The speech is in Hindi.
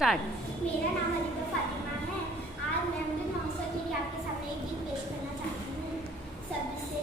स्टार्ट। मेरा नाम अलीका फातिमा है। आज मैं अमृत महोत्सव के लिए आपके सामने एक गीत पेश करना चाहती हूँ। सबसे